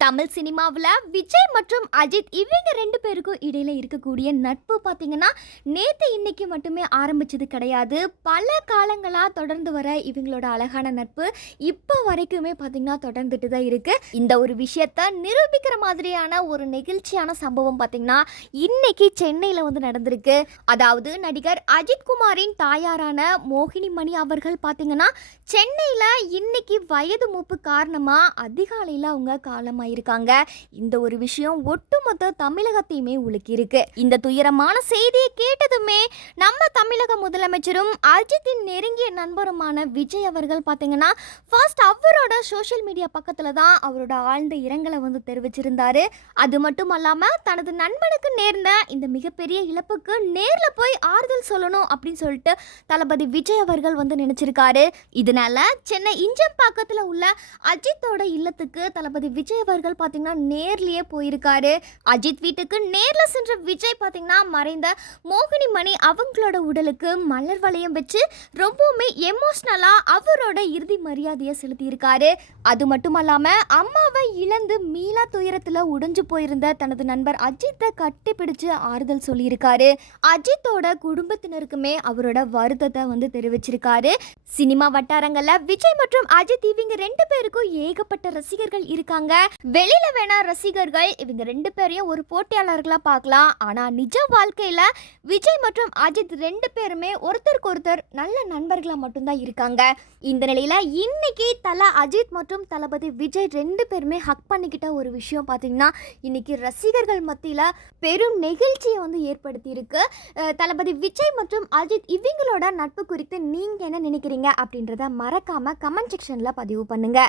தமிழ் சினிமாவில் விஜய் மற்றும் அஜித் இவங்க ரெண்டு பேருக்கும் இடையில இருக்கக்கூடிய நட்பு பார்த்தீங்கன்னா நேற்று இன்னைக்கு மட்டுமே ஆரம்பிச்சது கிடையாது. பல காலங்களாக தொடர்ந்து வர இவங்களோட அழகான நட்பு இப்போ வரைக்குமே பார்த்தீங்கன்னா தொடர்ந்துட்டு தான் இருக்கு. இந்த ஒரு விஷயத்த நிரூபிக்கிற மாதிரியான ஒரு நெகிழ்ச்சியான சம்பவம் பார்த்தீங்கன்னா இன்னைக்கு சென்னையில் வந்து நடந்திருக்கு. அதாவது நடிகர் அஜித் குமாரின் தாயாரான மோகினி மணி அவர்கள் பார்த்தீங்கன்னா சென்னையில் இன்னைக்கு வயது மூப்பு காரணமாக அதிகாலையில் அவங்க காலமாக இருக்காங்க. இந்த ஒரு விஷயம் ஒட்டுமொத்த தமிழகத்தையுமே உலுக்கியிருக்கு. இந்த துயரமான செய்தியை கேட்டதுமே நம்ம தமிழக முதலமைச்சரும் அஜித்தின் நெருங்கிய நண்பருமான விஜய் அவர்கள் பார்த்தீங்கன்னா ஃபர்ஸ்ட் அவரோட சோஷியல் மீடியா பக்கத்துல தான் அவரோட ஆழ்ந்த இரங்கலை வந்து தெரிவிச்சிருந்தாரு. அது மட்டும் அல்லாம தனது நண்பனுக்கு நேர்ந்த இந்த மிகப்பெரிய இழப்புக்கு நேர்ல போய் ஆறுதல் சொல்லணும் அப்படின்னு சொல்லிட்டு தளபதி விஜய் அவர்கள் வந்து நினைச்சிருக்காரு. இதனால சென்னை இஞ்சம்பாக்கத்துல உள்ள அஜித்தோட இல்லத்துக்கு தளபதி விஜய் அவர்கள் பார்த்தீங்கன்னா நேர்லயே போயிருக்காரு. அஜித் வீட்டுக்கு நேர்ல சென்ற விஜய் பார்த்தீங்கன்னா மறைந்த மோகினி மணி அவங்களோட உடலுக்கு மலர் வளையம் வச்சு ரொம்பவுமே எமோஷ்னலா அவரோட இறுதி மரியாதையை செலுத்தியிருக்காரு. அது மட்டும் இல்லாம அம்மாவை இழந்து மீளா துயரத்துல உடைஞ்சு போயிருந்த தனது நண்பர் அஜித்தை கட்டி பிடிச்சு ஆறுதல் சொல்லியிருக்காரு. அஜித்தோட குடும்பத்தினருக்குமே அவரோட வருத்தத்தை வந்து தெரிவிச்சிருக்காரு. சினிமா வட்டாரங்கள்ல விஜய் மற்றும் அஜித் இவங்க ரெண்டு பேருக்கும் ஏகப்பட்ட ரசிகர்கள் இருக்காங்க. வெளியில வேணா ரசிகர்கள் இவங்க ரெண்டு பேரையும் ஒரு போட்டியாளர்களா பார்க்கலாம். ஆனா நிஜ வாழ்க்கையில விஜய் மற்றும் அஜித் ரெண்டு பேருமே ஒருத்தருக்கு ஒருத்தர் நல்ல நண்பர்களா மட்டும்தான் இருக்காங்க. இந்த நிலையில இன்னைக்கு தல அஜித் மற்றும் தளபதி விஜய் ரெண்டு பேருமே ஹக் பண்ணிக்கிட்ட ஒரு விஷயம் பார்த்தீங்கன்னா இன்னைக்கு ரசிகர்கள் மத்தியில பெரும் நெகிழ்ச்சியை வந்து ஏற்படுத்தி இருக்கு. தளபதி விஜய் மற்றும் அஜித் இவங்களோட நட்பு குறித்து நீங்க என்ன நினைக்கிறீங்க அப்படின்றத மறக்காம கமெண்ட் செக்ஷன்ல பதிவு பண்ணுங்க.